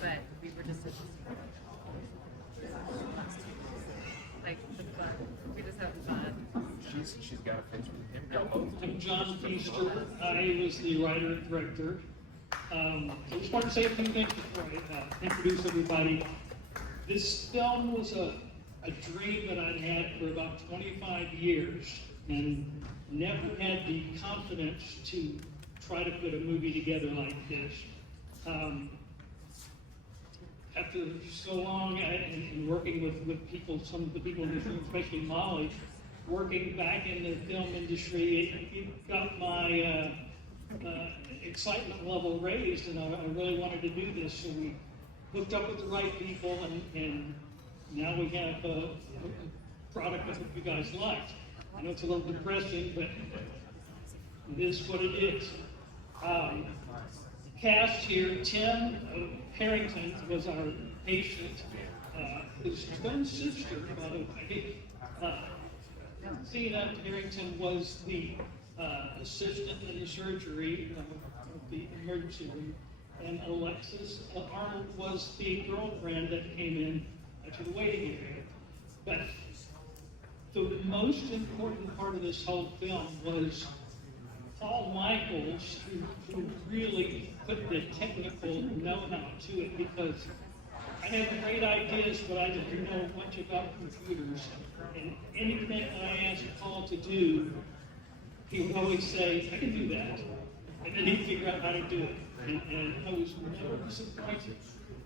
but we were just like the fun. We just have fun. She's got a face with him. Y'all both. I'm John Pfister. I was the writer and director. I just want to say a few things before I introduce everybody. This film was a dream that I'd had for about 25 years and never had the confidence to try to put a movie together like this. After so long and working with people, some of the people in this room, especially Molly, working back in the film industry, it got my excitement level raised, and I really wanted to do this. So we hooked up with the right people, and now we have a product that you guys like. I know it's a little depressing, but it is what it is. Cast here, Tim Harrington was our patient. His twin sister, by the way, Zina Harrington was the assistant in the surgery of the emergency room, and Alexis Arnold was the girlfriend that came in to the waiting area. But the most important part of this whole film was Paul Michaels, who really put the technical know-how to it, because I had great ideas, but I didn't know much about computers. And anything I asked Paul to do, he would always say, I can do that. And then he'd figure out how to do it. And I was never disappointed.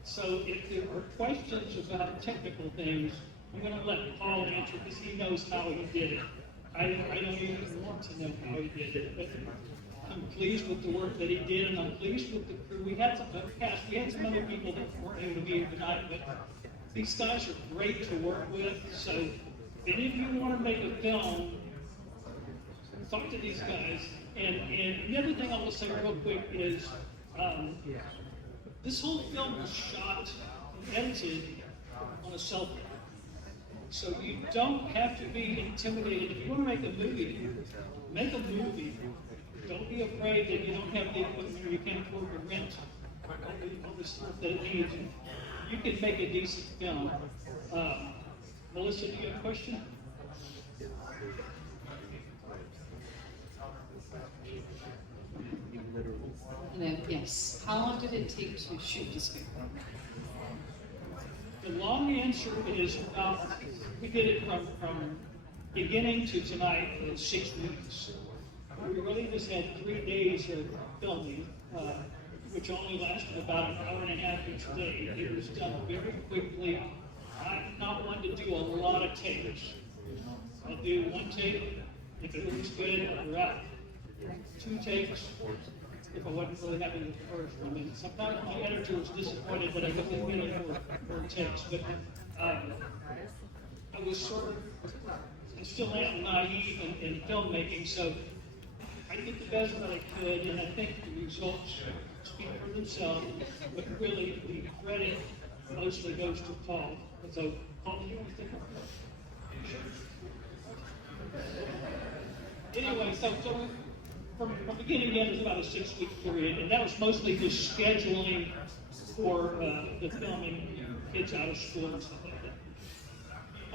So if there are questions about technical things, I'm going to let Paul answer because he knows how he did it. I don't even want to know how he did it, but I'm pleased with the work that he did, and I'm pleased with the crew. We had some other people that weren't able to be here tonight, but these guys are great to work with. So, and if you want to make a film, talk to these guys. And the other thing I will say real quick is, this whole film was shot and edited on a cell phone. So you don't have to be intimidated. If you want to make a movie, make a movie. Don't be afraid that you don't have the equipment or you can't afford to rent all the stuff that it needs. You can make a decent film. Melissa, do you have a question? Hello, yes. How long did it take to shoot this film? The long answer is we did it from beginning to tonight in 6 weeks. We really just had 3 days of filming, which only lasted about an hour and a half each day. It was done very quickly. I'm not one to do a lot of takes. I'll do 1 take. If it looks good, we're out. 2 takes. If I wasn't really happy with the first one. And sometimes my editor was disappointed that I wasn't getting more takes, but I was I still am naive in filmmaking, so I did the best that I could, and I think the results speak for themselves, but really the credit mostly goes to Paul. So, Paul, do you want to think about it? Anyway, so from beginning to end, it was about a 6-week period, and that was mostly just scheduling for the filming, kids out of school and stuff like that.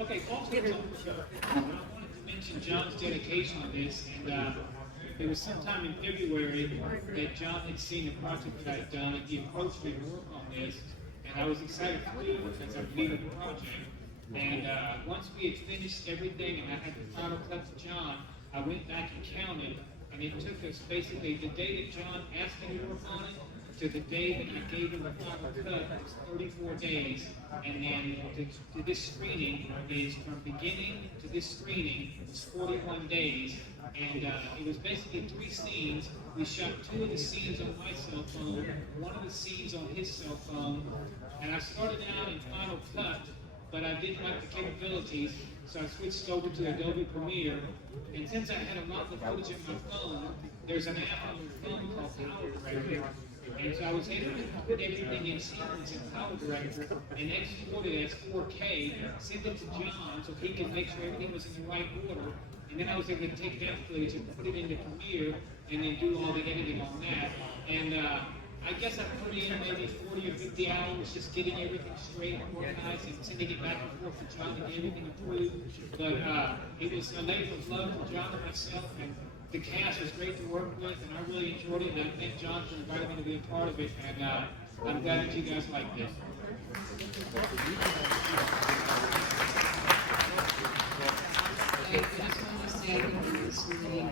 Okay, Paul's going to I wanted to mention John's dedication to this, and it was sometime in February that John had seen the project that I'd done, and he approached me to work on this, and I was excited to do it because I believe in the project. And once we had finished everything and I had the final cut to John, I went back and counted, and it took us basically the day that John asked me to work on it to the day that I gave him the final cut was 34 days. And then to this screening is from beginning to this screening was 41 days. And it was basically 3 scenes. We shot 2 of the scenes on my cell phone, 1 of the scenes on his cell phone. And I started out in Final Cut, but I didn't like the capabilities, so I switched over to Adobe Premiere. And since I had a lot of the footage on my phone, there's an app on the phone called Power Director. And so I was able to put everything in sequence in Power Director and export it as 4K, send it to John so he could make sure everything was in the right order. And then I was able to take that footage and put it into Premiere and then do all the editing on that. And I guess I put in maybe 40 or 50 hours just getting everything straight and organized and sending it back and forth to John to get everything approved. But it was a labor of love for John and myself, and the cast was great to work with, and I really enjoyed it. And I thank John for inviting me to be a part of it, and I'm glad that you guys liked it. I just wanted to say, I think it was really,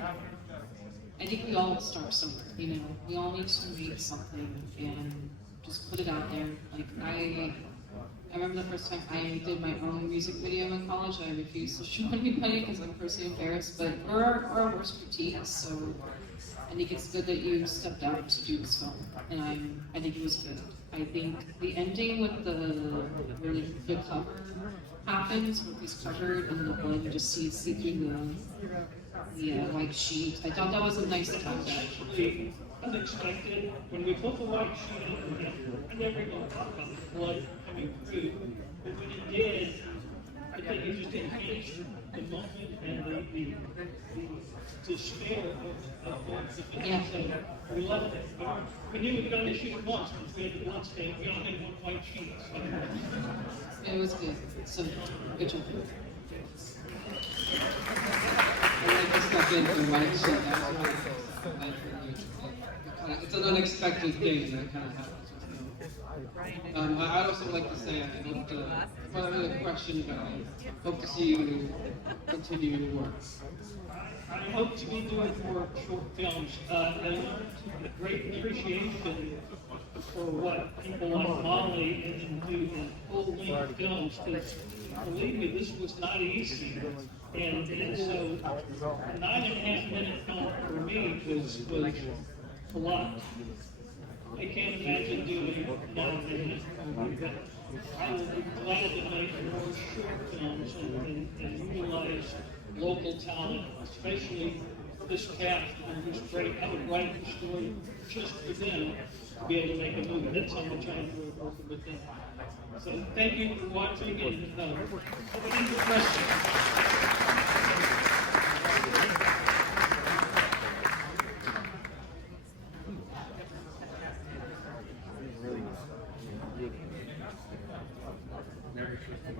I think we all start somewhere, you know, we all need to make something and just put it out there. Like I remember the first time I did my own music video in college. I refused to show anybody because I'm personally embarrassed, but we're our worst critiques, so I think it's good that you stepped out to do this film, and I think it was good. I think the ending with where the cover happens, where he's covered and the blood, you just see through the white sheet. I thought that was a nice touch. Actually, unexpected. When we put the white sheet on, I never even thought about the blood coming through. But when it did, I think it just enhanced the moment and the despair of the finish. Yeah. So we loved it. But we knew we could only shoot it once because we had the blood stain. We only had one white sheet. So. It was good. So good job. I'd like to step in for Mike. So it's an unexpected thing that kind of happens. I'd also like to say I hope to, part of the question, but I hope to see you continue your work. I hope to be doing more short films. I learned a great appreciation for what people like Molly and do in full-length films, because believe me, this was not easy. And so a 9.5-minute film for me was a lot. I can't imagine doing 9 minutes, but I will be glad to make more short films and utilize local talent, especially this cast, who's great. I would write the story just for them to be able to make a movie. That's how much I enjoy working with them. So thank you for watching, and any questions? Merry Christmas.